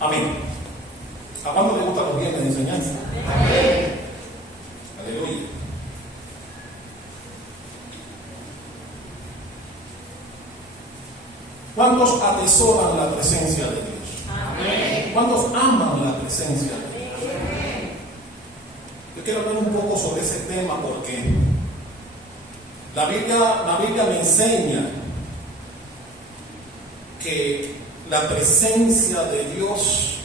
Amén. ¿A cuándo le gustan los viernes de enseñanza? Amén. Aleluya. ¿Cuántos atesoran la presencia de Dios? Amén. ¿Cuántos aman la presencia de Dios? Amén. Yo quiero hablar un poco sobre ese tema porque la Biblia me enseña que la presencia de Dios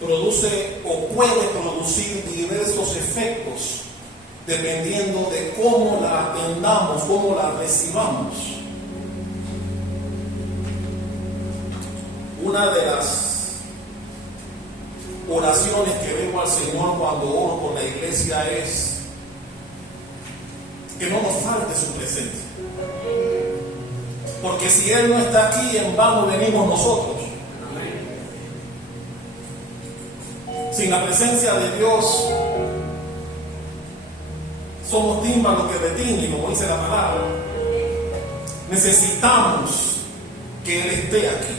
produce o puede producir diversos efectos dependiendo de cómo la atendamos, cómo la recibamos. Una de las oraciones que vengo al Señor cuando oro por la iglesia es que no nos falte su presencia. Porque si Él no está aquí, en vano venimos nosotros. Sin la presencia de Dios, somos tímpanos que retiñen, como dice la palabra. Necesitamos que Él esté aquí.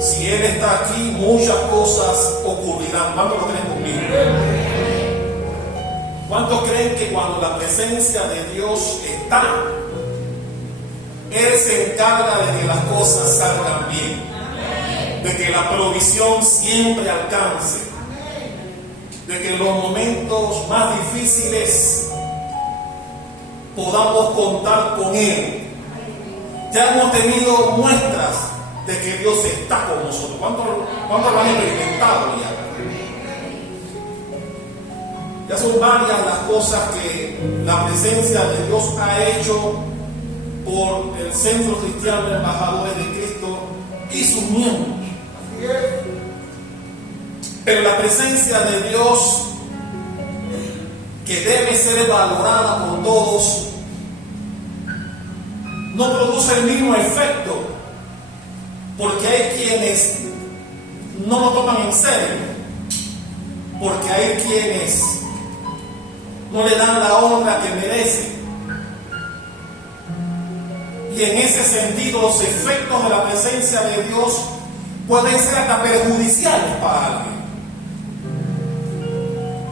Si Él está aquí, muchas cosas ocurrirán. ¿Cuántos lo creen conmigo? ¿Cuántos creen que cuando la presencia de Dios está, Él se encarga de que las cosas salgan bien? De que la provisión siempre alcance, de que en los momentos más difíciles podamos contar con Él. Ya hemos tenido muestras de que Dios está con nosotros. ¿Cuántos lo han experimentado ya? Ya son varias las cosas que la presencia de Dios ha hecho por el Centro Cristiano de Embajadores de Cristo y sus miembros. Pero la presencia de Dios, que debe ser valorada por todos, no produce el mismo efecto, porque hay quienes no lo toman en serio, porque hay quienes no le dan la honra que merece. Y en ese sentido, los efectos de la presencia de Dios pueden ser hasta perjudiciales para alguien.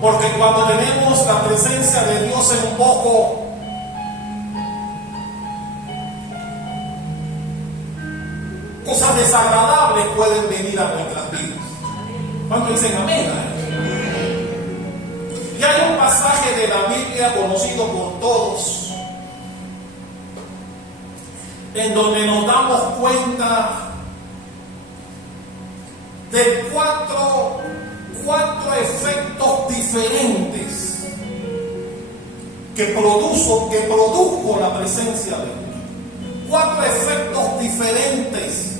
Porque cuando tenemos la presencia de Dios en un poco, cosas desagradables pueden venir a nuestras vidas. ¿Cuántos dicen amén? Y hay un pasaje de la Biblia conocido por todos, en donde nos damos cuenta de cuatro efectos diferentes que produjo la presencia de Dios. 4 efectos diferentes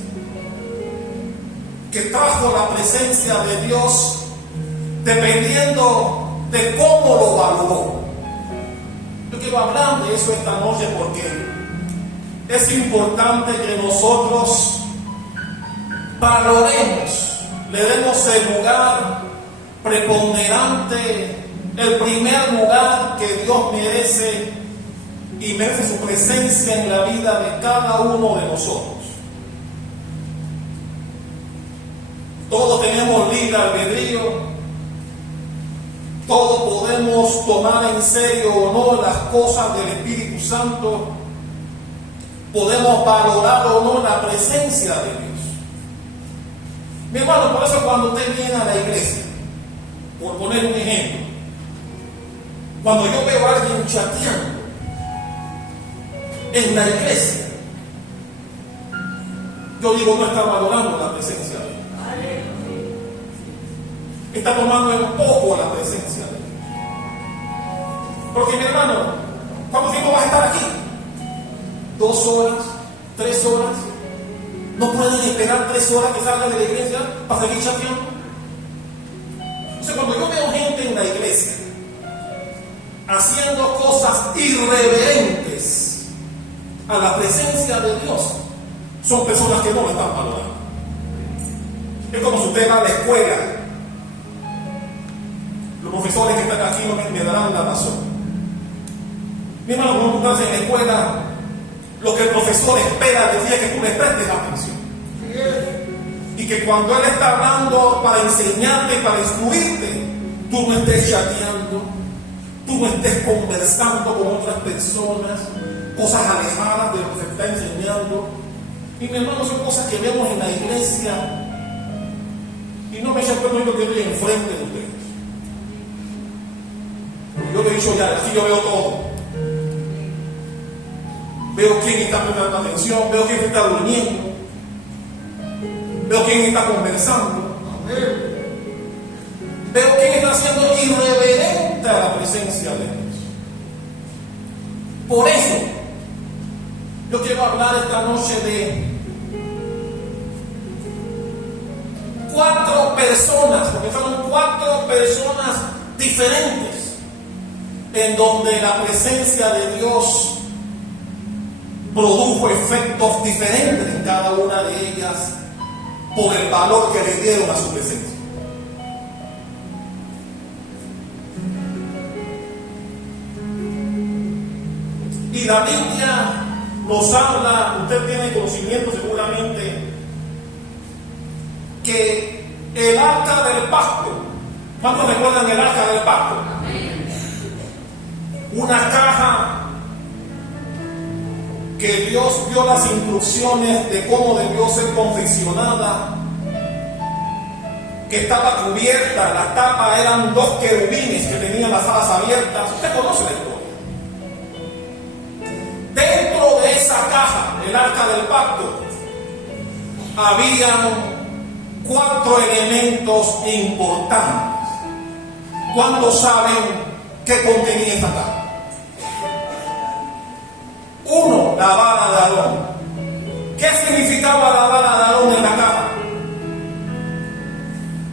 que trajo la presencia de Dios dependiendo de cómo lo valoró. Yo quiero hablar de eso esta noche porque es importante que nosotros valoremos, le demos el lugar preponderante, el primer lugar que Dios merece, y merece su presencia en la vida de cada uno de nosotros. Todos tenemos libre albedrío, todos podemos tomar en serio o no las cosas del Espíritu Santo, podemos valorar o no la presencia de Dios. Mi hermano, por eso cuando usted viene a la iglesia, por poner un ejemplo, cuando yo veo a alguien chateando en la iglesia, yo digo, no está valorando la presencia de Dios. Está tomando en poco la presencia de Dios. Porque mi hermano, ¿cuánto tiempo vas a estar aquí? 2 horas, 3 horas. No pueden esperar 3 horas que salgan de la iglesia para seguir chateando. Entonces, cuando yo veo gente en la iglesia haciendo cosas irreverentes a la presencia de Dios, son personas que no lo están valorando. Es como si usted va a la escuela. Los profesores que están aquí no me darán la razón. Mi hermano, cuando tú estás en la escuela, lo que el profesor espera de ti es que tú le prestes atención. Y que cuando Él está hablando para enseñarte, para instruirte, tú no estés chateando, tú no estés conversando con otras personas, cosas alejadas de lo que se está enseñando. Y mi hermano, son cosas que vemos en la iglesia. Y no me echen cuenta que yo estoy enfrente de ustedes. Yo lo he dicho ya, así yo veo todo. Veo quién está prestando atención, veo quién está durmiendo, veo quién está conversando, veo quién está siendo irreverente a la presencia de Dios. Por eso, yo quiero hablar esta noche de 4 personas, porque fueron 4 personas diferentes, en donde la presencia de Dios produjo efectos diferentes en cada una de ellas por el valor que le dieron a su presencia. Y la Biblia nos habla, usted tiene conocimiento seguramente, que el arca del pacto, ¿cuántos recuerdan el arca del pacto? Una caja que Dios dio las instrucciones de cómo debió ser confeccionada, que estaba cubierta, las tapas eran 2 querubines que tenían las alas abiertas. Usted conoce la historia. Dentro de esa caja, el arca del pacto, habían 4 elementos importantes. ¿Cuántos saben qué contenía esta caja? 1, la vara de Aarón. ¿Qué significaba la vara de Aarón en la caja?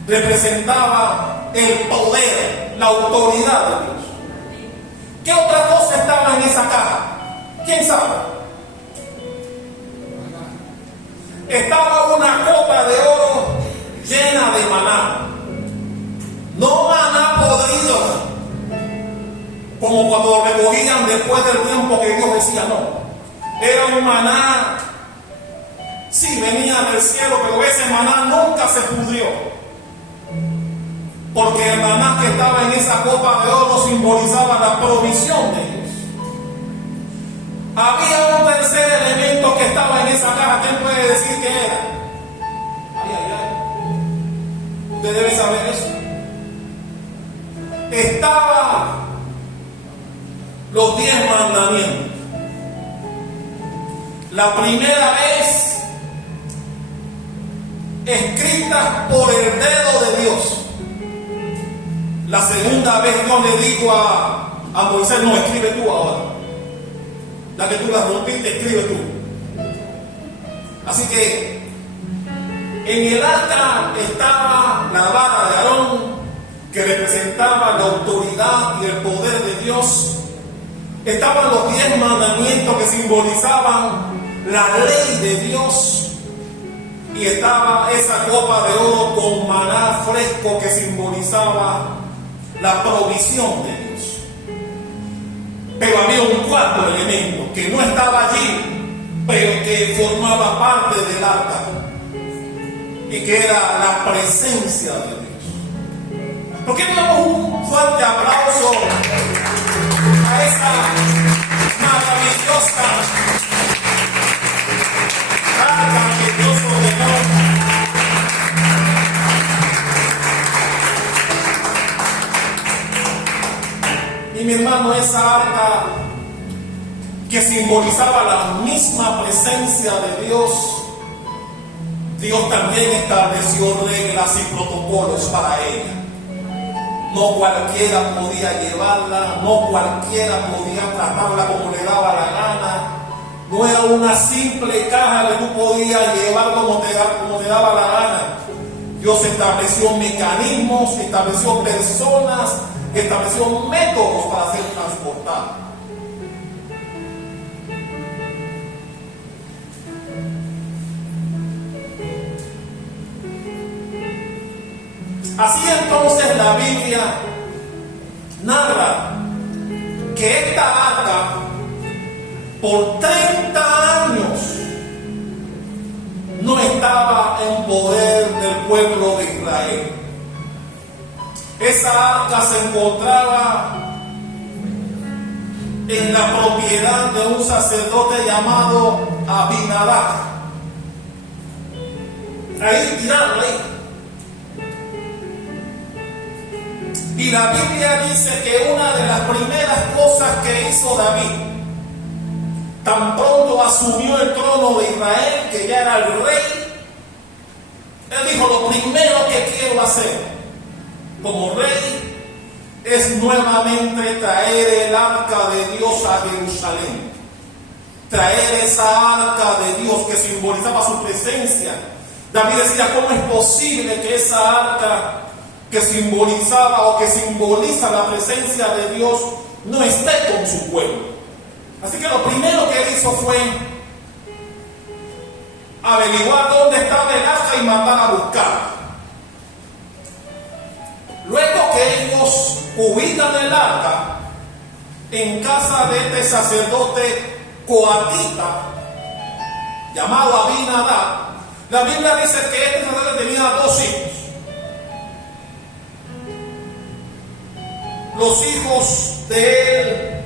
Representaba el poder, la autoridad de Dios. ¿Qué otra cosa estaba en esa caja? ¿Quién sabe? Estaba una copa de oro llena de maná. No maná podrido, como cuando lo recogían después del tiempo que Dios decía no. Era un maná, sí, venía del cielo, pero ese maná nunca se pudrió, porque el maná que estaba en esa copa de oro simbolizaba la provisión de Dios. Había un tercer elemento que estaba en esa caja. ¿Quién puede decir qué era? Ay, ay, ay. Usted debe saber eso. Estaba los 10 mandamientos. La primera vez escritas por el dedo de Dios. La segunda vez Dios le dijo a Moisés: no, escribe tú ahora. La que tú la rompiste, escribe tú. Así que en el arca estaba la vara de Aarón, que representaba la autoridad y el poder de Dios. Estaban los 10 mandamientos que simbolizaban la ley de Dios. Y estaba esa copa de oro con maná fresco que simbolizaba la provisión de Dios. Pero había un 4º elemento que no estaba allí, pero que formaba parte del arca, y que era la presencia de Dios. ¿Por qué no damos un fuerte aplauso a esa maravillosa arca que Dios ordenó? Y mi hermano, esa arca que simbolizaba la misma presencia de Dios, Dios también estableció reglas y protocolos para ella. No cualquiera podía llevarla, no cualquiera podía tratarla como le daba la gana. No era una simple caja que tú podías llevar como te daba la gana. Dios estableció mecanismos, estableció personas, estableció métodos para ser transportado. Así entonces la Biblia narra que esta arca por 30 años no estaba en poder pueblo de Israel. Esa arca se encontraba en la propiedad de un sacerdote llamado Abinadab. Ahí tirado ahí. Y la Biblia dice que una de las primeras cosas que hizo David, tan pronto asumió el trono de Israel, que ya era el rey, él dijo: lo primero que quiero hacer como rey es nuevamente traer el arca de Dios a Jerusalén. Traer esa arca de Dios que simbolizaba su presencia. David decía: ¿cómo es posible que esa arca que simbolizaba o que simboliza la presencia de Dios no esté con su pueblo? Así que lo primero que él hizo fue averiguar dónde estaba el arca y mandar a buscarla. Luego que ellos ubican el arca en casa de este sacerdote coatita llamado Abinadab, la Biblia dice que este sacerdote tenía 2 hijos. Los hijos de él,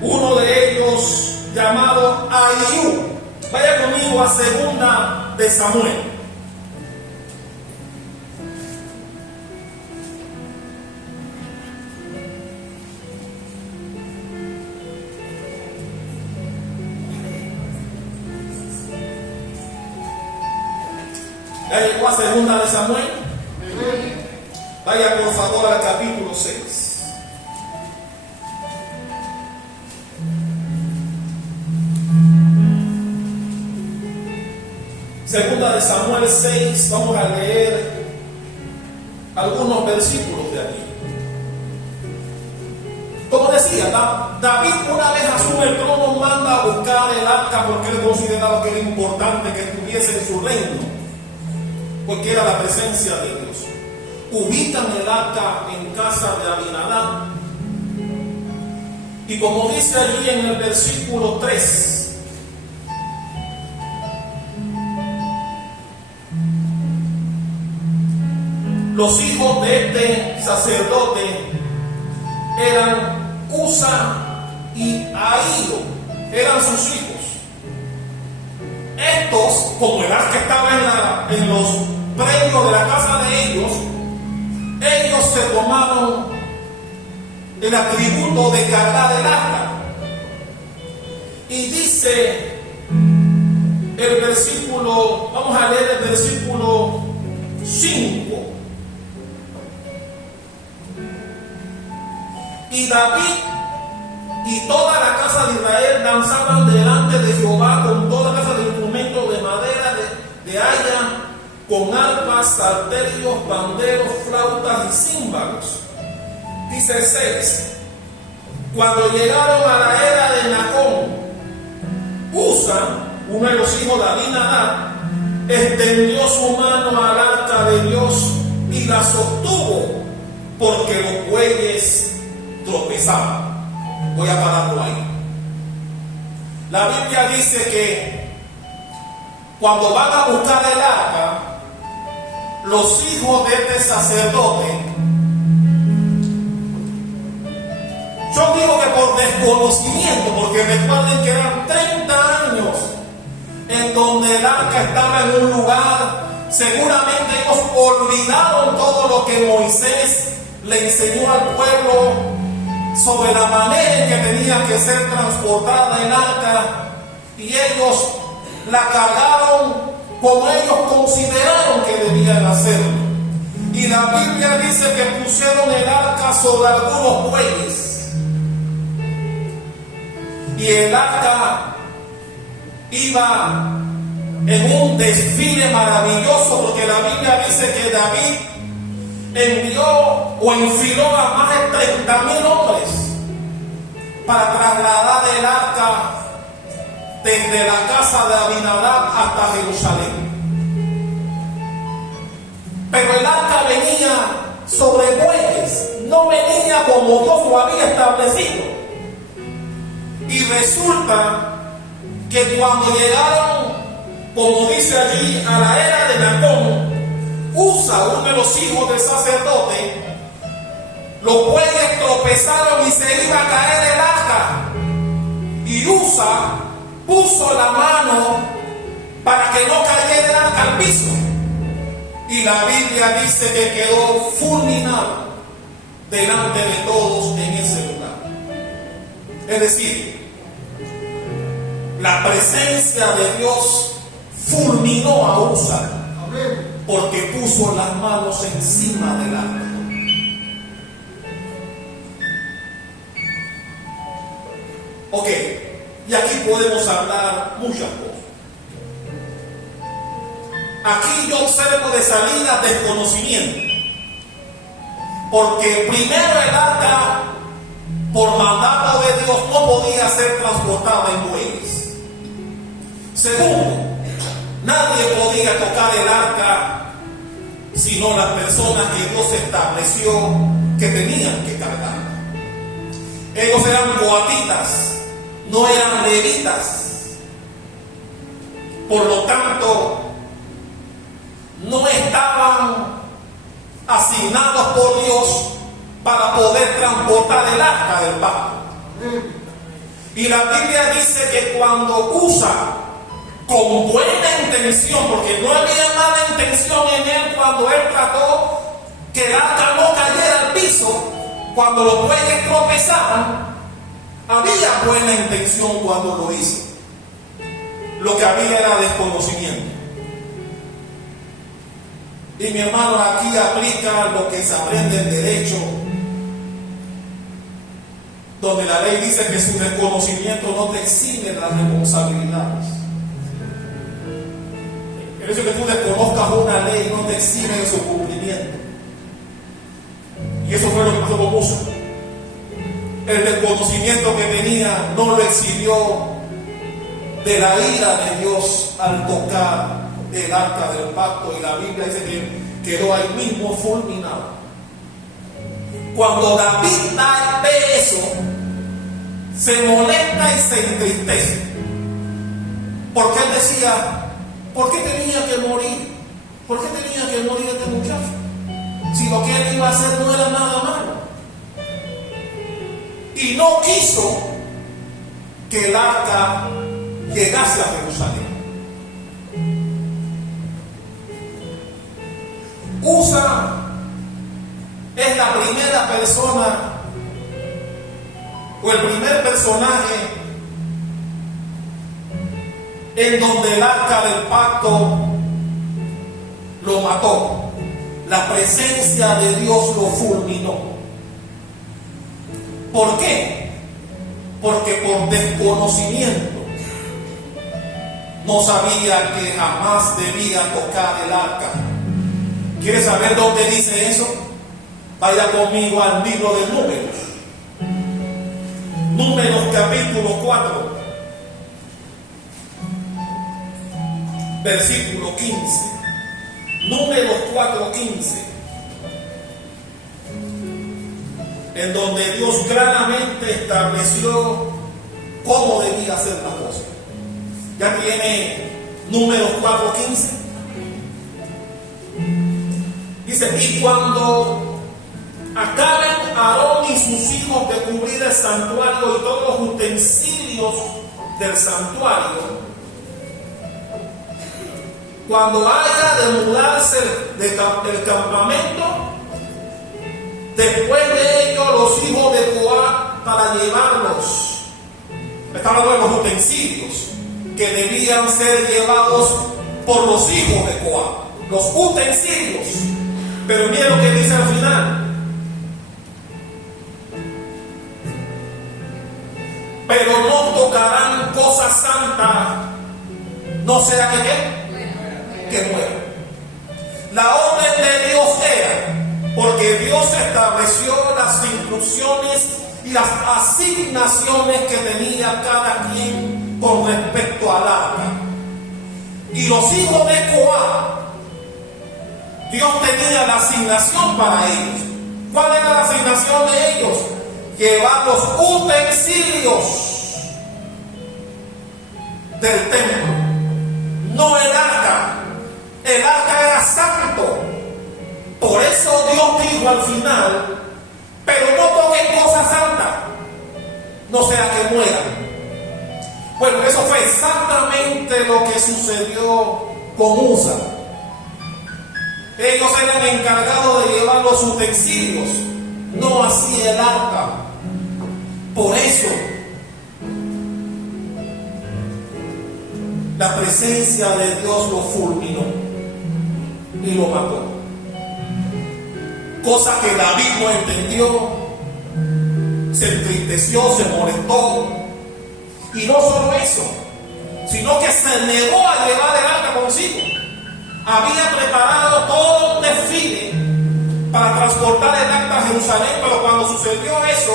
uno de ellos llamado Ahíu. Vaya conmigo a 2 de Samuel. ¿Ya llegó a 2 de Samuel? Vaya por favor al capítulo 6. Segunda de Samuel 6, vamos a leer algunos versículos de aquí. Como decía, David, una vez asume el trono, manda a buscar el arca porque él consideraba que era importante que estuviese en su reino, porque era la presencia de Dios. Ubican el arca en casa de Abinadab, y como dice allí en el versículo 3, los hijos de este sacerdote eran Usa y Ahío, eran sus hijos. Estos, como el arca estaba en los predios de la casa de ellos se tomaron el atributo de cargar el arca. Y dice el versículo, vamos a leer el versículo 5. Y David y toda la casa de Israel danzaban delante de Jehová con toda clase de instrumentos de madera, de haya, con arpas, salterios, banderos, flautas y címbalos. Dice 6. Cuando llegaron a la era de Nacón, Usa, uno de los hijos de Abinadab, extendió su mano al arca de Dios y la sostuvo, porque los bueyes tropezaban. Voy a pararlo ahí. La Biblia dice que cuando van a buscar el arca, los hijos de este sacerdote, yo digo que por desconocimiento, porque recuerden que eran 30 años en donde el arca estaba en un lugar, seguramente ellos olvidaron todo lo que Moisés le enseñó al pueblo sobre la manera en que tenía que ser transportada el arca, y ellos la cargaron como ellos consideraron que debían hacerlo. Y la Biblia dice que pusieron el arca sobre algunos bueyes, y el arca iba en un desfile maravilloso, porque la Biblia dice que David envió o enfiló a más de 30,000 hombres para trasladar el arca desde la casa de Abinadab hasta Jerusalén. Pero el arca venía sobre bueyes, no venía como Dios lo había establecido. Y resulta que cuando como dice allí, a la era de Nacón, Usa, uno de los hijos del sacerdote, los bueyes tropezaron y se iba a caer el arca. Y Usa puso la mano para que no cayera el arca al piso. Y la Biblia dice que quedó fulminado delante de todos en ese lugar. Es decir, la presencia de Dios fulminó a Usa porque puso las manos encima del arca. Ok, y aquí podemos hablar muchas cosas. Aquí yo observo de salida desconocimiento, porque primero el arca, por mandato de Dios, no podía ser transportada en bueyes. Segundo, nadie podía tocar el arca sino las personas que Dios estableció que tenían que cargarla. Ellos eran coatitas, no eran levitas. Por lo tanto, no estaban asignados por Dios para poder transportar el arca del pacto. Y la Biblia dice que cuando Usa, con buena intención, porque no había mala intención en él cuando él trató que el arca no cayera al piso, cuando los bueyes tropezaban, había buena intención cuando lo hizo. Lo que había era desconocimiento. Y mi hermano, aquí aplica lo que se aprende en derecho, donde la ley dice que su desconocimiento no te exime de las responsabilidades. El hecho de que tú desconozcas una ley no te exime de su cumplimiento. Y eso fue lo que pasó con Usa. El desconocimiento que tenía no lo eximió de la ira de Dios al tocar el arca del pacto, y la Biblia dice que quedó ahí mismo fulminado. Cuando David ve eso, se molesta y se entristece, porque él decía: ¿por qué tenía que morir? ¿Por qué tenía que morir este muchacho? Si lo que él iba a hacer no era nada malo. Y no quiso que el arca llegase a Jerusalén. Usa es la primera persona o el primer personaje en donde el arca del pacto lo mató. La presencia de Dios lo fulminó. ¿Por qué? Porque por desconocimiento no sabía que jamás debía tocar el arca. ¿Quieres saber dónde dice eso? Vaya conmigo al libro de Números. Números capítulo 4, versículo 15. Números 4:15. En donde Dios claramente estableció cómo debía hacer la cosa. ¿Ya tiene Números 4:15? Dice: y cuando acaben Aarón y sus hijos de cubrir el santuario y todos los utensilios del santuario, cuando haya de mudarse del campamento, después de ello los hijos de Coat para llevarlos. Está hablando de los utensilios que debían ser llevados por los hijos de Coat. Los utensilios. Pero mira lo que dice al final. Pero no tocarán cosa santa, no sea que muera. La orden de Dios era, porque Dios estableció las instrucciones y las asignaciones que tenía cada quien con respecto al arca. Y los hijos de Coat, Dios tenía la asignación para ellos. ¿Cuál era la asignación de ellos? Llevar los utensilios del templo, no el arca. El arca era santo. Por eso Dios dijo al final, pero no toquen cosas santas, no sea que mueran. Bueno, eso fue exactamente lo que sucedió con Usa. Ellos eran encargados de llevar los utensilios, no así el arca. Por eso la presencia de Dios lo fulminó y lo mató. Cosa que David no entendió, se entristeció, se molestó. Y no solo eso, sino que se negó a llevar el arca consigo. Había preparado todo un desfile para transportar el arca a Jerusalén, pero cuando sucedió eso,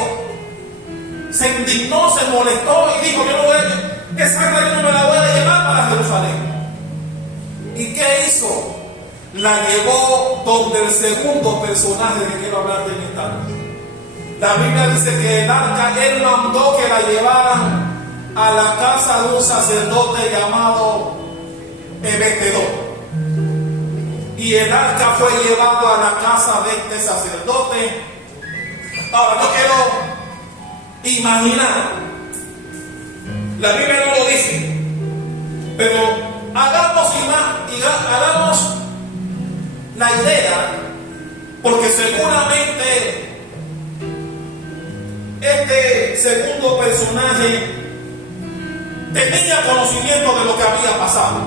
se indignó, se molestó y dijo: yo no voy a, esa arca yo no me la voy a llevar para Jerusalén. ¿Y qué hizo? La llevó donde el segundo personaje que quiero hablar de esta noche. La Biblia dice que el arca, él mandó que la llevaran a la casa de un sacerdote llamado Ebetedón. Y el arca fue llevado a la casa de este sacerdote. Ahora, yo quiero imaginar, la Biblia no lo dice, pero hagamos la idea, porque seguramente este segundo personaje tenía conocimiento de lo que había pasado.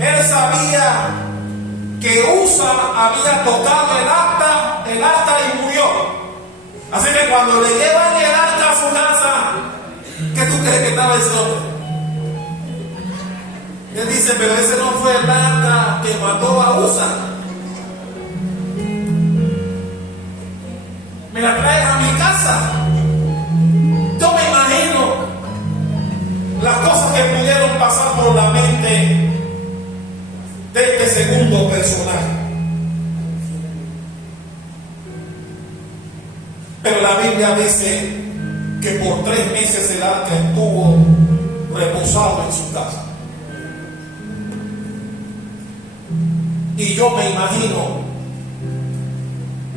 Él sabía que Usa había tocado el arca y murió. Así que cuando le llevan el arca a su casa, ¿qué tú crees que estaba ese hombre? Él dice: pero ese no fue el arca que mató a Usa. Me la traes a mi casa. Yo me imagino las cosas que pudieron pasar por la mente de este segundo personaje. Pero la Biblia dice que por 3 meses el arca estuvo reposado en su casa. Y yo me imagino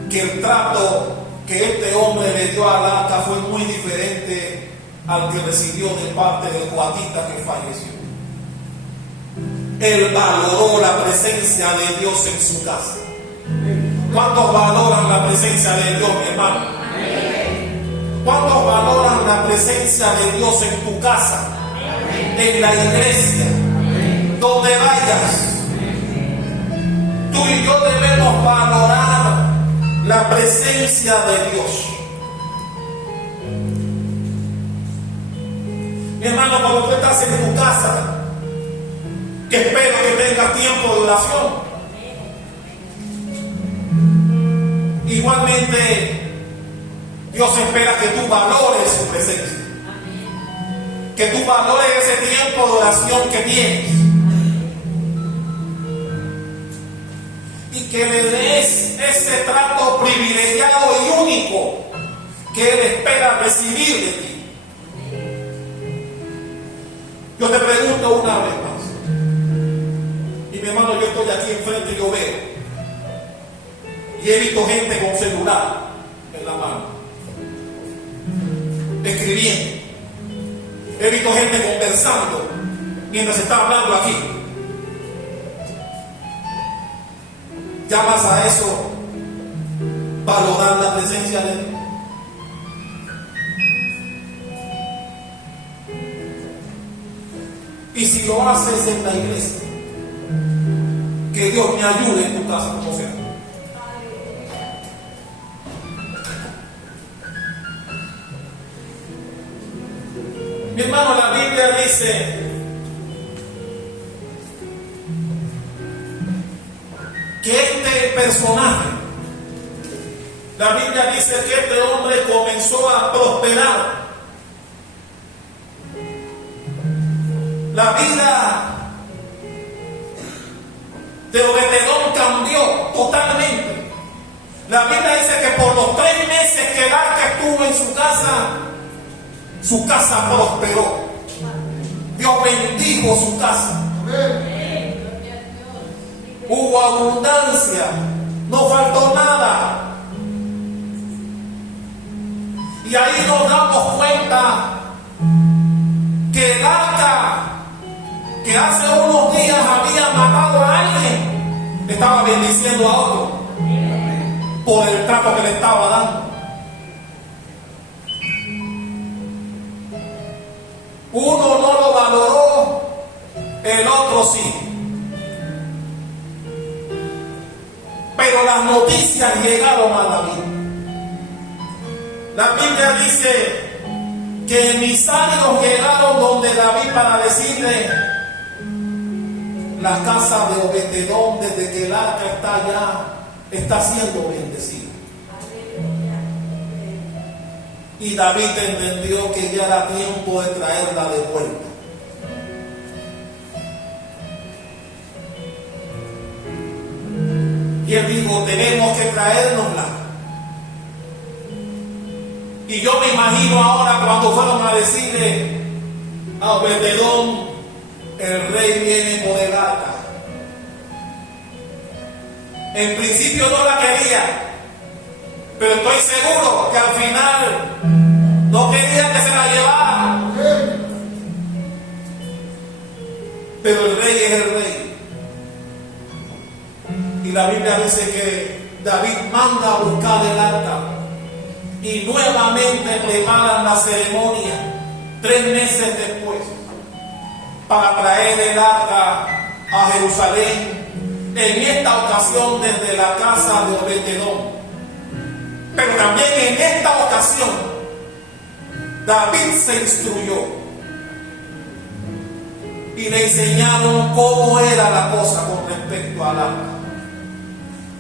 que el trato que este hombre le dio al arca fue muy diferente al que recibió de parte del coatita que falleció. Él valoró la presencia de Dios en su casa. ¿Cuántos valoran la presencia de Dios, mi hermano? ¿Cuántos valoran la presencia de Dios en tu casa, en la iglesia, donde vayas? Tú y yo debemos valorar la presencia de Dios. Mi hermano, cuando tú estás en tu casa, que espero que tengas tiempo de oración, igualmente Dios espera que tú valores su presencia, que tú valores ese tiempo de oración que tienes y que le des ese trato privilegiado y único que Él espera recibir de ti. Yo te pregunto una vez más, y mi hermano, yo estoy aquí enfrente y yo veo, y he visto gente con celular en la mano, escribiendo. He visto gente conversando mientras está hablando aquí. ¿Llamas a eso valorar la presencia de Dios? Y si lo haces en la iglesia, que Dios me ayude en tu casa, como sea. Mi hermano, la Biblia dice que este personaje, la Biblia dice que este hombre comenzó a prosperar. La vida de Obededón cambió totalmente. La Biblia dice que por los 3 meses que el arca estuvo en su casa prosperó. Dios bendijo su casa. Hubo abundancia, no faltó nada. Y ahí nos damos cuenta que el arca que hace unos días había matado a alguien, estaba bendiciendo a otro por el trato que le estaba dando. Uno no lo valoró, el otro sí. Pero las noticias llegaron a David. La Biblia dice que emisarios llegaron donde David para decirle: la casa de Obed-Edom, desde que el arca está allá, está siendo bendecida. Y David entendió que ya era tiempo de traerla de vuelta. Y él dijo: tenemos que traérnosla. Y yo me imagino ahora cuando fueron a decirle a Obed-Edom: el rey viene por el arca. En principio no la quería, pero estoy seguro que al final no quería que se la llevara. Pero el rey es el rey. Y la Biblia dice que David manda a buscar el arca y nuevamente preparan la ceremonia 3 meses después para traer el arca a Jerusalén, en esta ocasión desde la casa de Obed-Edom. Pero también en esta ocasión David se instruyó y le enseñaron cómo era la cosa con respecto al arca,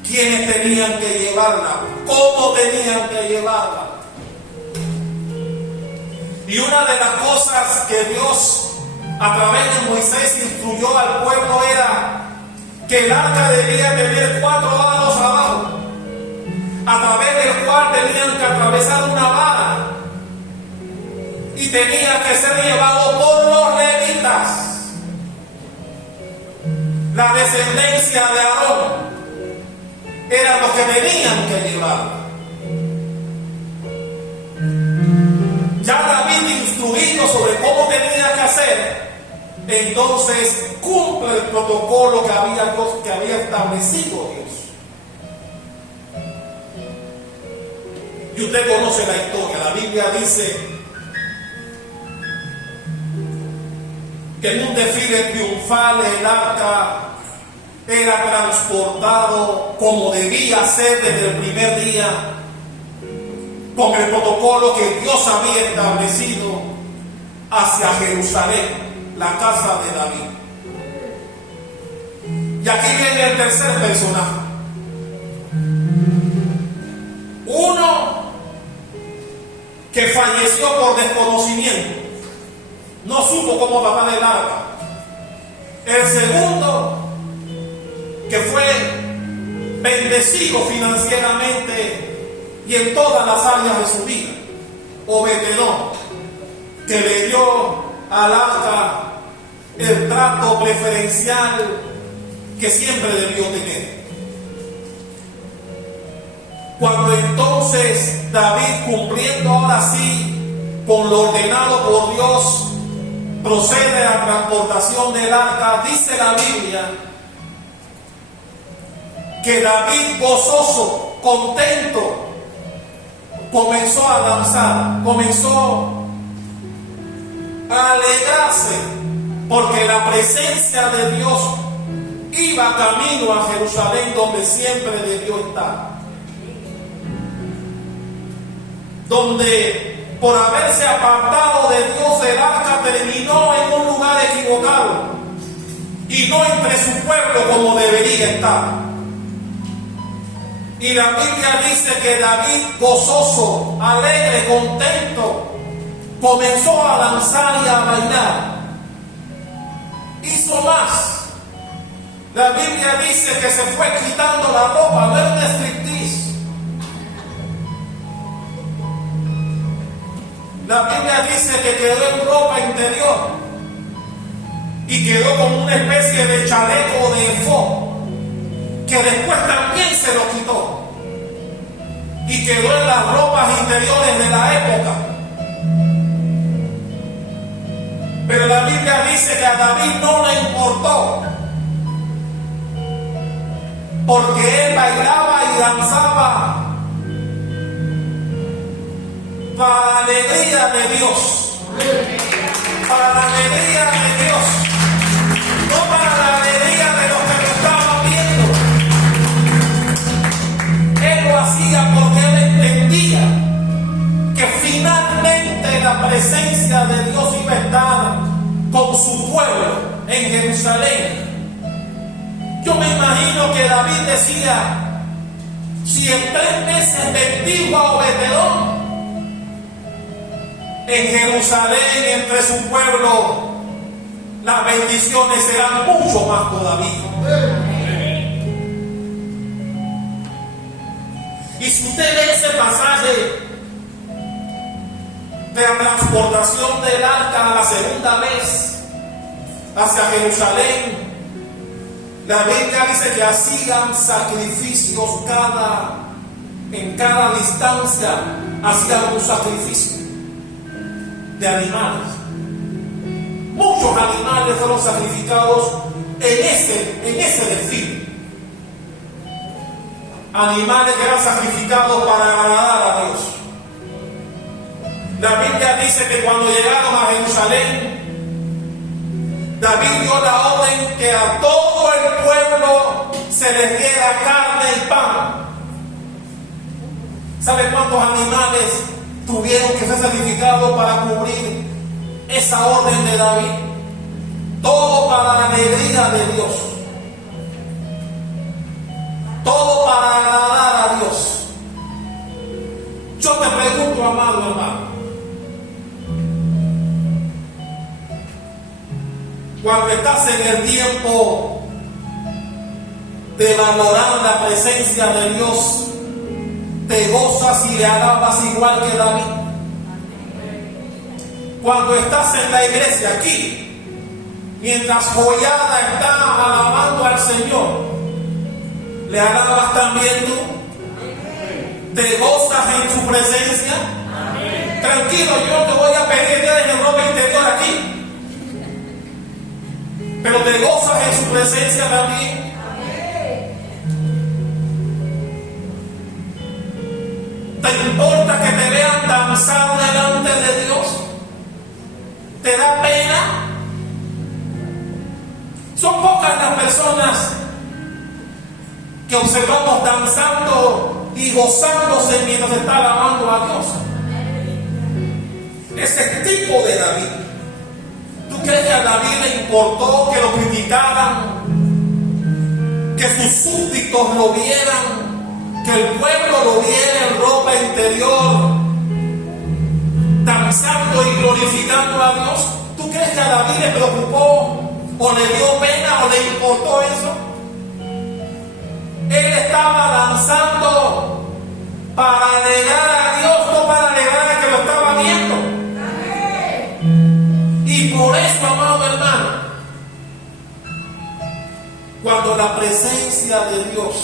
quiénes tenían que llevarla, cómo tenían que llevarla. Y una de las cosas que Dios a través de Moisés instruyó al pueblo era que el arca debía tener 4 varos abajo, a través del cual tenían que atravesar una vara, y tenía que ser llevado por los levitas, la descendencia de Aarón, eran los que tenían que llevarla. Ya David, instruido sobre cómo tenía que hacer, entonces cumple el protocolo que había establecido Dios. Y usted conoce la historia. La Biblia dice que en un desfile triunfal el arca era transportado como debía ser desde el primer día, con el protocolo que Dios había establecido, hacia Jerusalén, la casa de David. Y aquí viene el tercer personaje. Uno que falleció por desconocimiento, no supo cómo bajar el arca. El segundo que fue bendecido financieramente y en todas las áreas de su vida, Obed-Edom, que le dio al arca el trato preferencial que siempre debió tener. Cuando entonces David, cumpliendo ahora sí con lo ordenado por Dios, procede a la transportación del arca, dice la Biblia que David, gozoso, contento, comenzó a danzar, comenzó a alegrarse, porque la presencia de Dios iba camino a Jerusalén, donde siempre debió estar. Donde por haberse apartado de Dios el arca terminó en un lugar equivocado y no entre su pueblo como debería estar. Y la Biblia dice que David, gozoso, alegre, contento, comenzó a danzar y a bailar. Hizo más. La Biblia dice que se fue quitando la ropa, no era un striptease. La Biblia dice que quedó en ropa interior y quedó como una especie de chaleco de efod, que después también se lo quitó y quedó en las ropas interiores de la época. Pero la Biblia dice que a David no le importó, porque él bailaba y danzaba para la alegría de Dios, para la alegría de Dios, no para la alegría de los que lo estaban viendo. Él lo hacía porque él entendía que finalmente la presencia de Dios iba a estar con su pueblo en Jerusalén. Yo me imagino que David decía: si en 3 meses bendigo a Obed-Edom, en Jerusalén, entre su pueblo, las bendiciones serán mucho más todavía. Y si usted lee ese pasaje de la transportación del arca a la segunda vez hacia Jerusalén, la Biblia dice que hacían sacrificios en cada distancia, hacían un sacrificio de animales. Muchos animales fueron sacrificados en ese desfile. Animales que eran sacrificados para agradar a Dios. La Biblia dice que cuando llegaron a Jerusalén, David dio la orden que a todo el pueblo se les diera carne y pan. ¿Sabe cuántos animales tuvieron que ser sacrificados para cubrir esa orden de David? Todo para la alegría de Dios. Todo para agradar a Dios. Yo te pregunto, amado hermano, cuando estás en el tiempo de valorar la presencia de Dios, te gozas y le alabas igual que David. Cuando estás en la iglesia aquí, mientras Joyada está alabando al Señor, ¿le alabas también tú? ¿Te gozas en su presencia? Tranquilo, yo te voy a pedir que te en ropa interior aquí, pero te gozas en su presencia también. ¿Te importa que te vean danzar delante de Dios? ¿Te da pena? Son pocas las personas que observamos danzando y gozándose mientras está alabando a Dios. Ese tipo de David. ¿Tú crees que a David le importó que lo criticaran, que sus súbditos lo vieran, que el pueblo lo viera en ropa interior, danzando y glorificando a Dios? ¿Tú crees que a David le preocupó o le dio pena o le importó eso? Él estaba danzando para alegrar a Dios, no para alegrar a que lo estaba viendo. Y por eso, amado hermano, cuando la presencia de Dios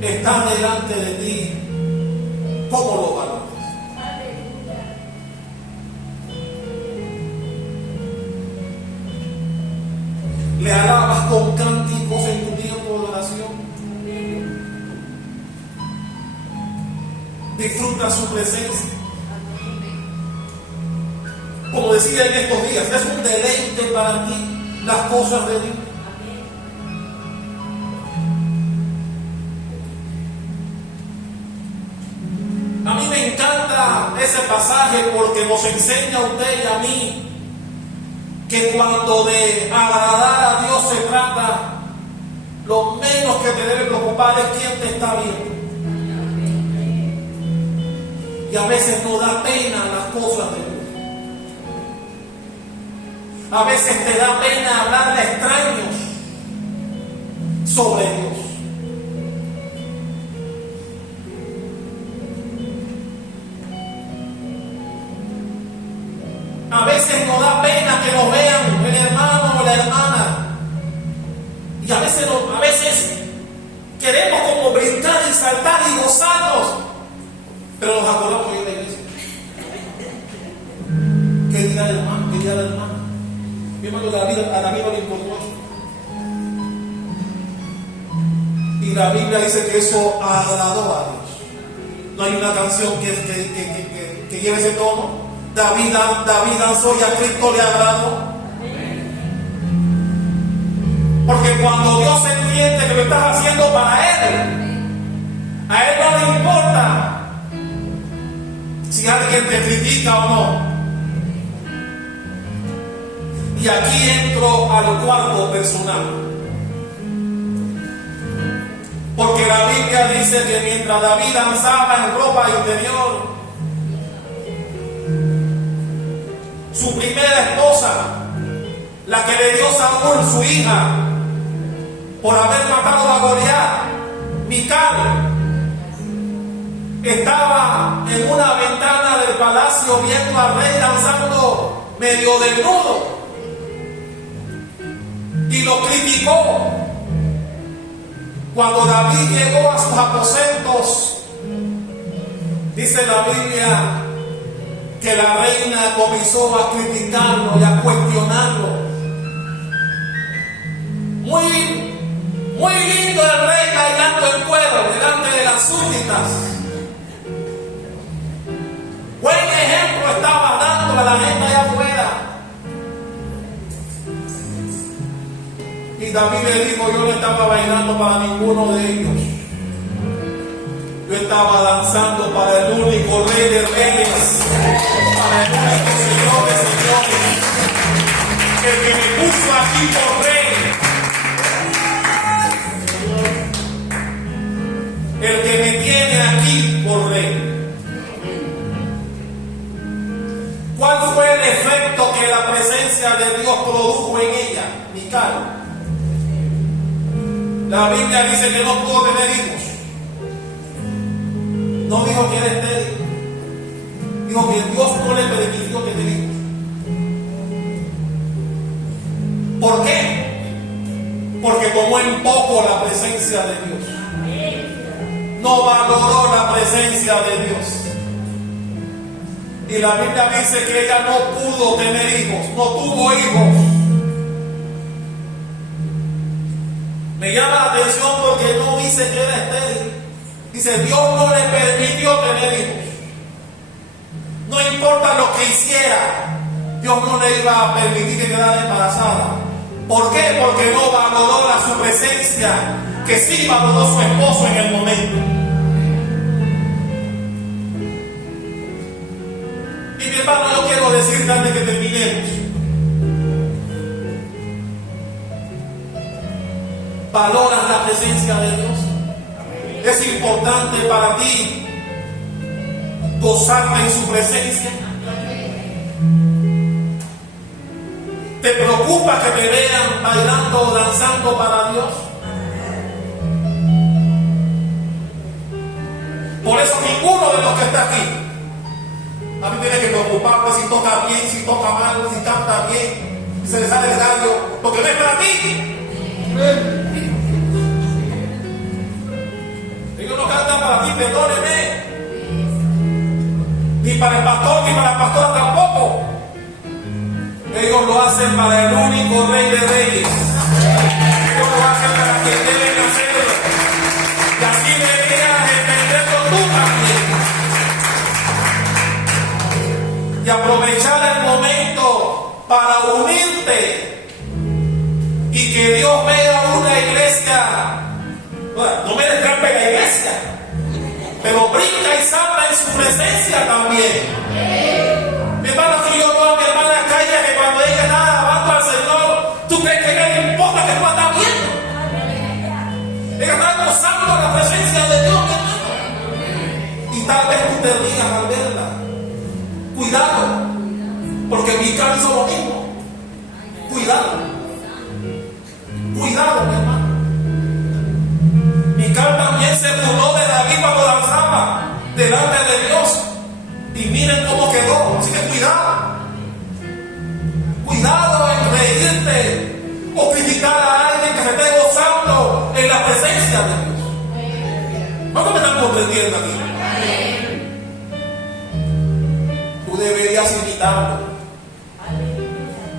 está delante de ti, ¿cómo lo valoras? ¿Le alabas con cánticos en tu tiempo de oración? ¿Disfrutas su presencia? Como decía en estos días, es un deleite para ti las cosas de Dios. A mí me encanta ese pasaje porque nos enseña a usted y a mí que cuando de agradar a Dios se trata, lo menos que te debe preocupar es quién te está viendo. Y a veces nos da pena las cosas de Dios. A veces te da pena hablarle a extraños sobre Dios. A veces nos da pena que nos vean en el a veces queremos como brincar y saltar y gozarnos, pero nos acordamos de la iglesia. ¿Qué dirá el hermano? ¿Qué dirá la hermana? Mi hermano, a la vida no le importó. Y la Biblia dice que eso agradó a Dios. No hay una canción que lleve ese tono. David danzó y a Cristo le agradó. Porque cuando Dios entiende que lo estás haciendo para Él, a Él no le importa si alguien te critica o no. Y aquí entro al cuarto personal. Porque la Biblia dice que mientras David danzaba en ropa interior, su primera esposa, la que le dio Saúl, su hija, por haber matado a Goliat, Mical, estaba en una ventana del palacio viendo al rey danzando medio desnudo y lo criticó. Cuando David llegó a sus aposentos, dice la Biblia que la reina comenzó a criticarlo y a cuestionarlo. Muy lindo el rey bailando el cuero delante de las súbditas. Buen ejemplo estaba dando a la gente allá afuera. Y David le dijo: yo no estaba bailando para ninguno de ellos. Yo estaba danzando para el único Rey de Reyes, para el único Señor de Señores, el que me puso aquí por Rey, el que me tiene aquí por Rey. ¿Cuál fue el efecto que la presencia de Dios produjo en ella, Mical? La Biblia dice que no pudo tener hijos. No dijo que era estéril. Dijo que Dios no le permitió tener hijos. ¿Por qué? Porque tomó en poco la presencia de Dios. No valoró la presencia de Dios. Y la Biblia dice que ella no pudo tener hijos, no tuvo hijos. Me llama la atención porque no dice que era estéril. Dice: Dios no le permitió tener hijos. No importa lo que hiciera, Dios no le iba a permitir que quedara embarazada. ¿Por qué? Porque no valoró su presencia, que sí valoró su esposo en el momento. Y mi hermano, yo quiero decirte antes que terminemos: ¿valoras la presencia de Dios? ¿Es importante para ti gozarte en su presencia? ¿Te preocupa que te vean bailando o danzando para Dios? Por eso ninguno de los que está aquí a mí tiene que preocuparme si toca bien, si toca mal, si canta bien, si se le sale el gallo, porque no es para ti. Ellos no cantan para ti, perdóneme. Ni para el pastor, ni para la pastora tampoco. Ellos lo hacen para el único Rey de Reyes. Ellos lo hacen para quien deben hacerlo. Y así deberías entenderlo tú también. Y aprovechar el momento para unirte. Y que Dios vea una iglesia. No me destrampe la iglesia, pero brinca y salta en su presencia también. Mi hermano, si yo veo a mi hermana Calle que cuando ella está alabando al Señor, ¿tú crees que no le importa que tú andas viendo? Ella está gozando la presencia de Dios, mi hermano. Y tal vez tú te rías al verla. Cuidado, porque Mical hizo lo mismo. Cuidado, cuidado, mi hermano. Mical también se burló de David cuando danzaba delante de Dios. Y miren cómo quedó. Así que cuidado. Cuidado en reírte o criticar a alguien que se esté gozando entendiendo aquí? Tú deberías imitarlo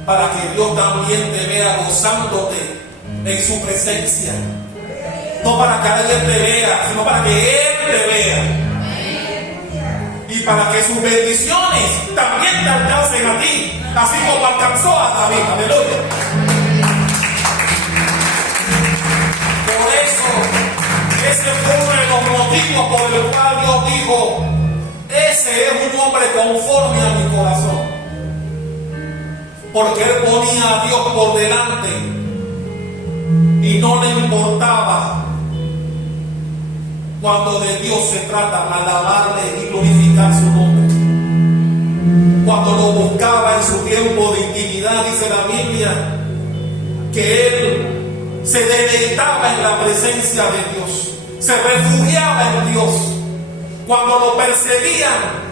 para que Dios también te vea gozándote en su presencia. No para que alguien te vea, sino para que Él te vea. Y para que sus bendiciones también te alcancen a ti, así como alcanzó a David. Aleluya. Por eso, ese fue uno de los motivos por el cual Dios dijo: ese es un hombre conforme a mi corazón. Porque él ponía a Dios por delante y no le importaba, cuando de Dios se trata, alabarle y glorificar su nombre. Cuando lo buscaba en su tiempo de intimidad, dice la Biblia, que él se deleitaba en la presencia de Dios, se refugiaba en Dios. Cuando lo perseguían,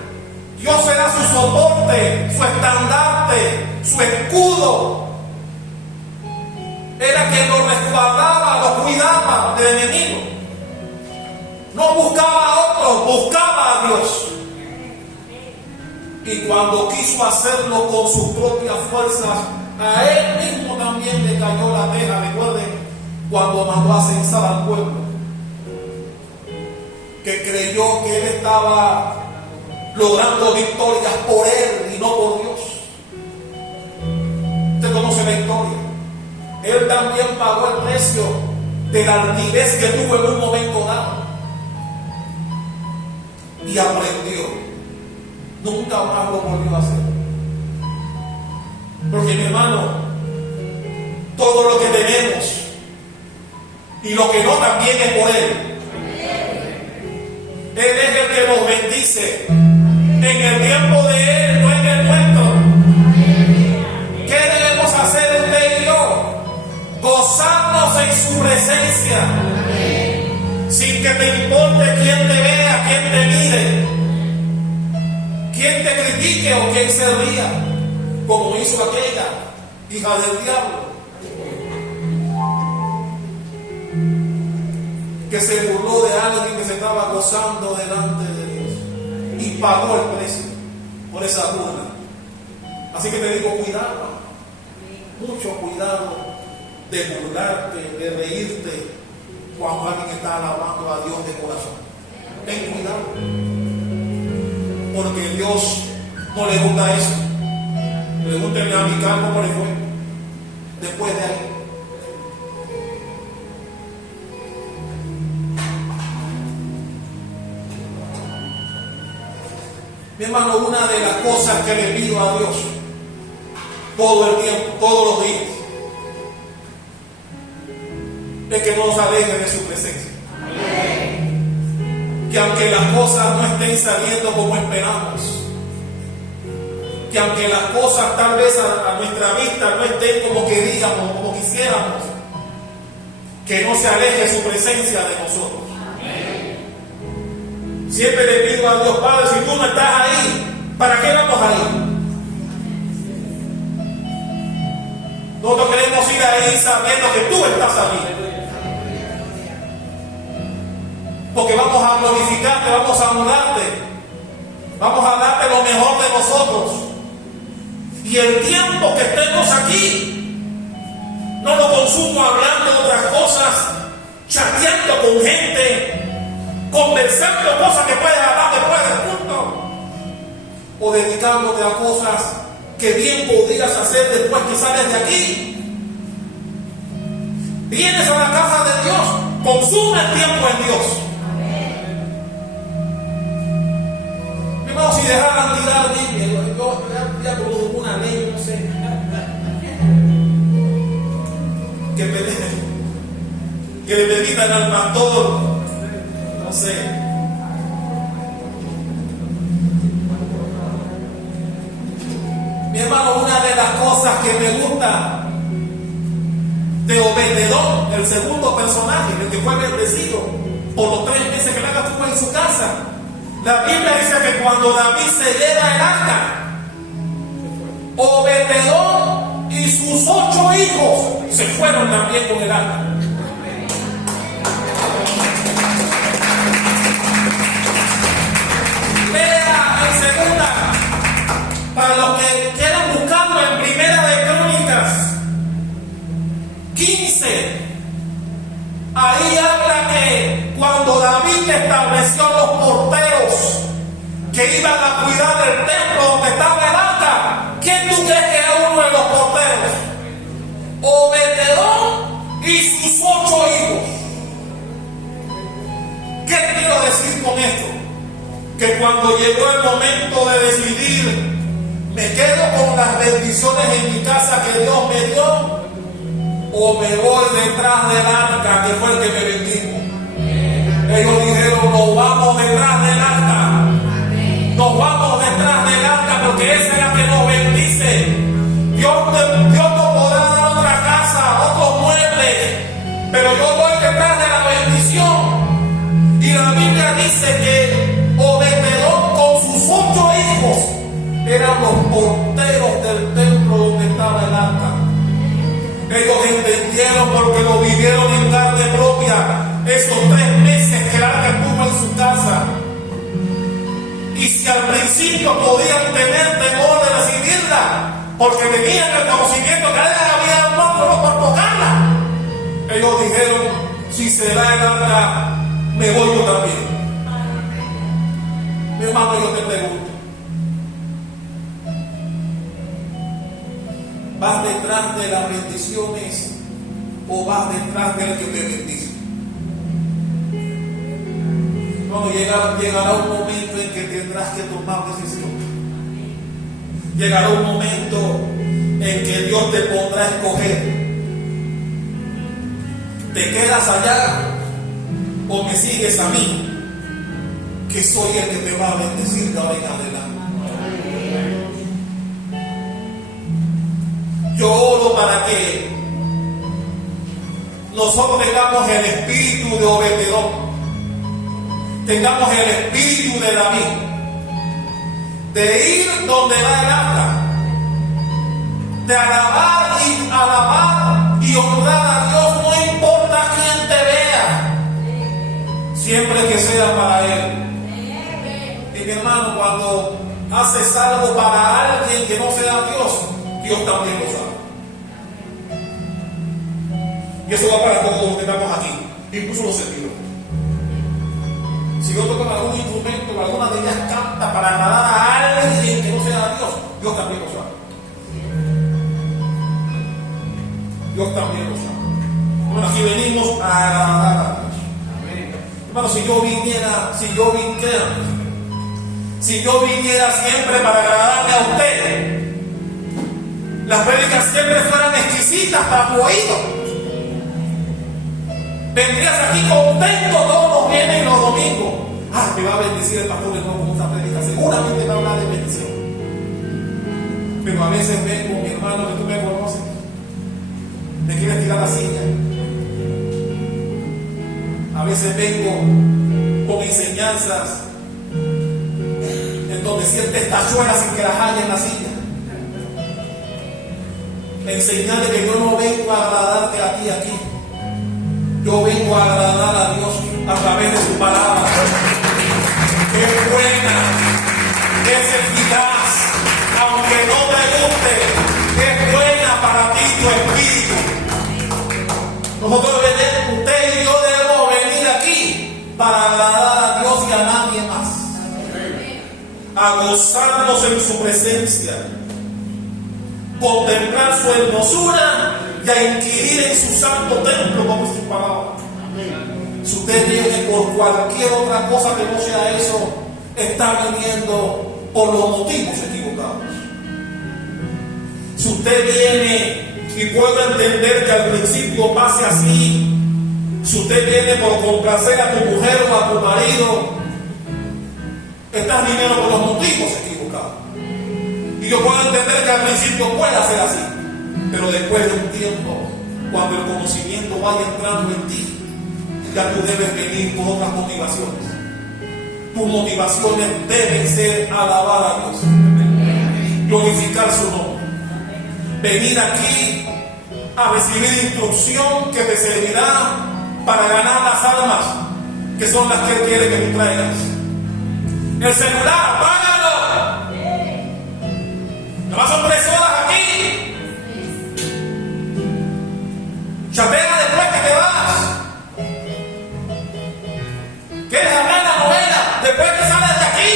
Dios era su soporte, su estandarte, su escudo. Era quien lo resguardaba, lo cuidaba del enemigo. No buscaba a otros, buscaba a Dios. Y cuando quiso hacerlo con sus propias fuerzas, a él mismo también le cayó la teja. Recuerden cuando mandó a censar al pueblo, que creyó que él estaba logrando victorias por él y no por Dios. Usted conoce la historia. Él también pagó el precio de la altivez que tuvo en un momento dado. Y aprendió. Nunca más lo volvió a hacer. Porque, mi hermano, todo lo que tenemos y lo que no también es por Él. Él es el que nos bendice en el tiempo de Él, no en el nuestro. ¿Qué debemos hacer usted y yo? Gozarnos en su presencia, sin que te importe quién te vea, quién te mire, quién te critique o quién se ría, como hizo aquella hija del diablo, que se burló de alguien que se estaba gozando delante de Dios y pagó el precio por esa burla. Así que te digo, cuidado, mucho cuidado de burlarte, de reírte cuando alguien está alabando a Dios de corazón. Ten cuidado, porque Dios no le gusta eso. Pregúntenle a mi cargo cómo le fue después de ahí. Mi hermano, una de las cosas que le pido a Dios todo el tiempo, todos los días, es que no nos aleje de su presencia. Que aunque las cosas no estén saliendo como esperamos, que aunque las cosas tal vez a nuestra vista no estén como queríamos, como quisiéramos, que no se aleje su presencia de nosotros. Siempre le pido a Dios, Padre, si tú no estás ahí, ¿para qué vamos a ir? Nosotros queremos ir ahí sabiendo que tú estás ahí, porque vamos a glorificarte, vamos a honrarte, vamos a darte lo mejor de nosotros. Y el tiempo que estemos aquí, no lo consumo hablando de otras cosas, chateando con gente, conversando cosas que puedes hablar después del culto, o dedicándote a cosas que bien podrías hacer después que sales de aquí. Vienes a la casa de Dios, consume el tiempo en Dios. Mi hermano, si dejaran tirar Biblia, yo ya como una ley, no sé, que le permitan al pastor, no sé, mi hermano, una de las cosas que me gusta de Obed-Edom, el segundo personaje, el que fue bendecido por los 3 meses que David estuvo en su casa, la Biblia dice que cuando David se lleva el arca, Obed-Edom y sus 8 hijos se fueron también con el arca. 15, ahí habla que cuando David estableció los porteros que iban a cuidar el templo donde estaba el arca, ¿quién tú crees que era uno de los porteros? Obed-edom y sus 8 hijos. ¿Qué quiero decir con esto? Que cuando llegó el momento de decidir, ¿me quedo con las bendiciones en mi casa que Dios me dio? ¿O me voy detrás del arca que fue el que me bendijo? Ellos dijeron, nos vamos detrás del arca. Nos vamos detrás del arca porque esa es la que nos bendice. Dios nos podrá dar otra casa, otros muebles, pero yo voy detrás de la bendición. Y la Biblia dice que Obed-edom con sus 8 hijos eran los porteros del templo donde estaba el arca. Ellos entendieron porque lo vivieron en carne propia esos 3 meses que el arca estuvo en su casa. Y si al principio podían tener temor de recibirla, porque tenían el conocimiento que había muerto por tocarla, ellos dijeron, si será el arca, me voy yo también. Mi hermano, yo te pregunto, ¿vas detrás de las bendiciones o vas detrás del que te bendice? No, llegará un momento en que tendrás que tomar decisión. Llegará un momento en que Dios te pondrá a escoger. ¿Te quedas allá o me sigues a mí, que soy el que te va a bendecir de ahora en adelante? Yo oro para que nosotros tengamos el espíritu de Obed-edom, tengamos el espíritu de David, de ir donde va el arca, de alabar y honrar a Dios, no importa quién te vea, siempre que sea para Él. Y mi hermano, cuando haces algo para alguien que no sea Dios, Dios también lo sabe. Y eso va para todos los que estamos aquí, incluso los servidores. Si yo toco algún instrumento, alguna de ellas canta para agradar a alguien que no sea Dios, Dios también lo sabe. Dios también lo sabe. Bueno, aquí venimos a agradar a Dios. Hermano, si yo viniera siempre para agradarle a usted, las prédicas siempre fueran exquisitas para tu oído. Vendrías aquí contento todos los viernes y los domingos. Me va a bendecir el pastor de nuevo con esta prédica. Seguramente va a hablar de bendición. Pero a veces vengo, mi hermano, que tú me conoces, me quieres tirar la silla. A veces vengo con enseñanzas en donde sientes tachuelas sin que las haya en la silla. Enseñarle que yo no vengo a agradarte a ti aquí. Yo vengo a agradar a Dios a través de su palabra. Que es buena, que es eficaz, aunque no te guste, es buena para ti tu espíritu. Nosotros, usted y yo debemos venir aquí para agradar a Dios y a nadie más. A gozarnos en su presencia, contemplar su hermosura y a inquirir en su santo templo como su palabra. Si usted viene por cualquier otra cosa que no sea eso, está viniendo por los motivos equivocados. Si usted viene y puede entender que al principio pase así, si usted viene por complacer a tu mujer o a tu marido, estás viniendo por los motivos equivocados. Y yo puedo entender que al principio pueda ser así, pero después de un tiempo, cuando el conocimiento vaya entrando en ti, ya tú debes venir con otras motivaciones. Tus motivaciones deben ser alabar a Dios, glorificar su nombre, venir aquí a recibir instrucción que te servirá para ganar las almas, que son las que Él quiere que tú traigas. El celular, apágalo. Nada más son 3 horas aquí. Chatea después que te vas. ¿Quieres hablar la novela después que sales de aquí?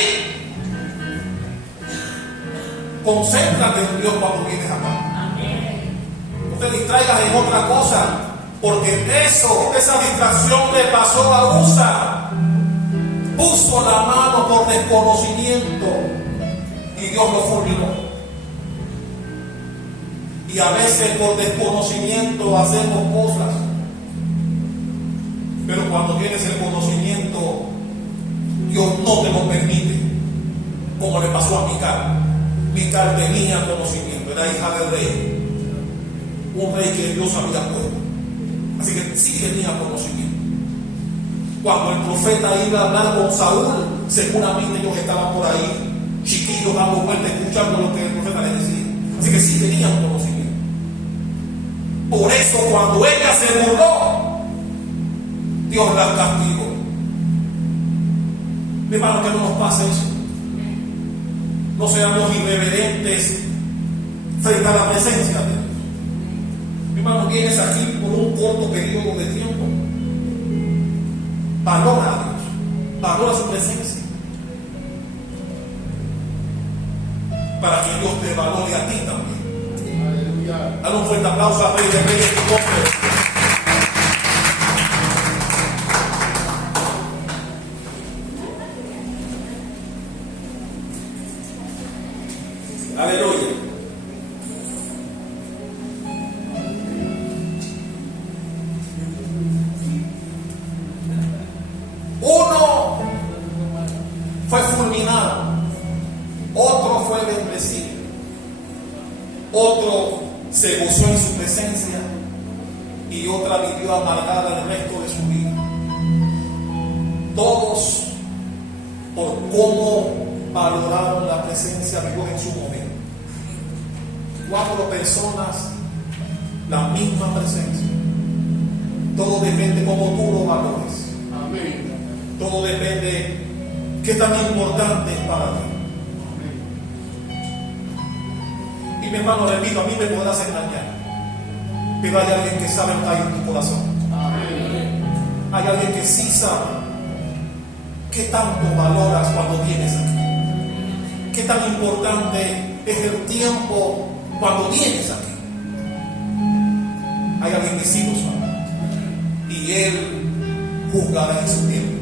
Concéntrate en Dios cuando vienes acá. No te distraigas en otra cosa, porque esa distracción le pasó a Usa. Puso la mano por desconocimiento y Dios lo fulminó. Y a veces por desconocimiento hacemos cosas, pero cuando tienes el conocimiento, Dios no te lo permite, como le pasó a Mical. Mical tenía conocimiento, era hija del rey, un rey que Dios había puesto, así que sí tenía conocimiento. Cuando el profeta iba a hablar con Saúl, seguramente ellos estaban por ahí, chiquillos dando vueltas, escuchando lo que el profeta les decía, así que sí tenían conocimiento. Por eso cuando ella se burló, Dios las castigó. Mi hermano, que no nos pase eso. No seamos irreverentes frente a la presencia de Dios. Mi hermano, vienes aquí por un corto periodo de tiempo. Valora a Dios, valora su presencia, para que Dios te valore a ti también. Dale un fuerte aplauso a Rey de Reyes, tu nombre. Aleluya. Uno fue fulminado, otro fue bendecido, otro se gozó en su presencia y otra vivió amargada el resto de su vida. Todos por cómo valoraron la presencia de Dios en su momento. 4 personas, la misma presencia. Todo depende cómo tú lo valores. Amén. Todo depende qué tan importante es para ti. Y mi hermano, repito, a mí me podrás engañar, pero hay alguien que sabe lo que hay en tu corazón. Amén. Hay alguien que sí sabe qué tanto valoras cuando vienes aquí, qué tan importante es el tiempo cuando vienes aquí. Hay alguien que sí lo sabe y Él juzgará en su tiempo.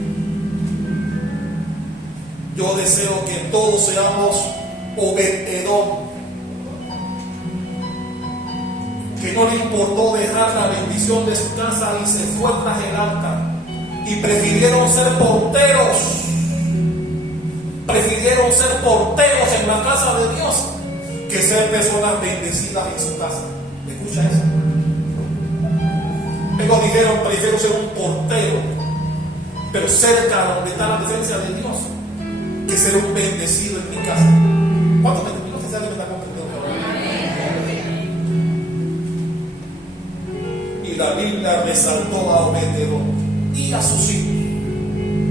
Yo deseo que todos seamos Obed-Edom, que no le importó dejar la bendición de su casa y se fue tras el arca, y prefirieron ser porteros en la casa de Dios que ser personas bendecidas en su casa. ¿Escucha eso? Ellos dijeron: prefiero ser un portero, pero cerca de donde está la presencia de Dios, que ser un bendecido en mi casa. ¿Cuántos bendecidos se salen de la comprensión? Y la Biblia resaltó a Obed-Edom y a sus hijos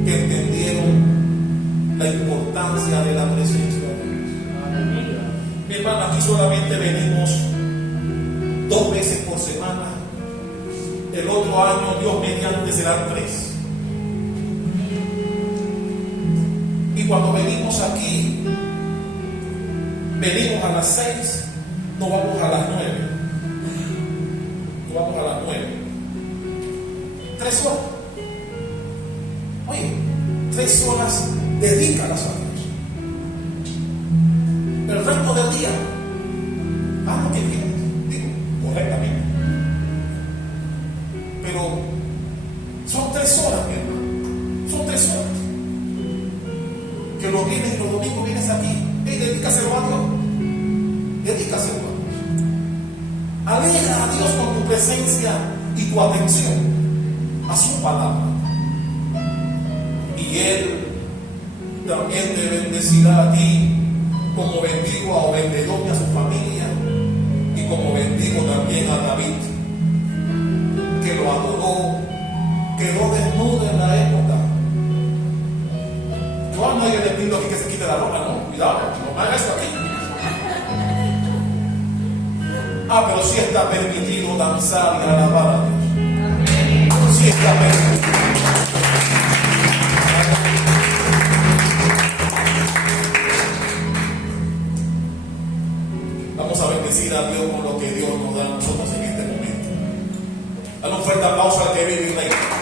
que entendieron la importancia de la presencia de Dios. Mi hermano, aquí solamente venimos 2 veces por semana. El otro año, Dios mediante, serán 3. Y cuando venimos aquí, venimos a las 6, no vamos a las 9. No vamos a las 9. 3 horas. Oye, 3 horas dedícalas a Dios. Pero el resto del día, haz lo que quieras. Digo, correctamente. Pero son 3 horas, mi hermano. Son 3 horas. Que los viernes y los domingos vienes aquí. Hey, dedícaselo a Dios. Dedícaselo a Dios. Alegra a Dios con tu presencia y tu atención a su palabra. Y Él también te bendecirá a ti, como bendigo a Obed-Edom y a su familia, y como bendigo también a David, que lo adoró, quedó desnudo en la época. Yo a nadie le pido aquí que se quite la ropa, no, cuidado, no me hagas esto aquí. Pero sí está permitido danzar y alabar a Dios. esta película. Vamos a bendecir a Dios con lo que Dios nos da a nosotros en este momento. Dale un fuerte aplauso al que vive y reina.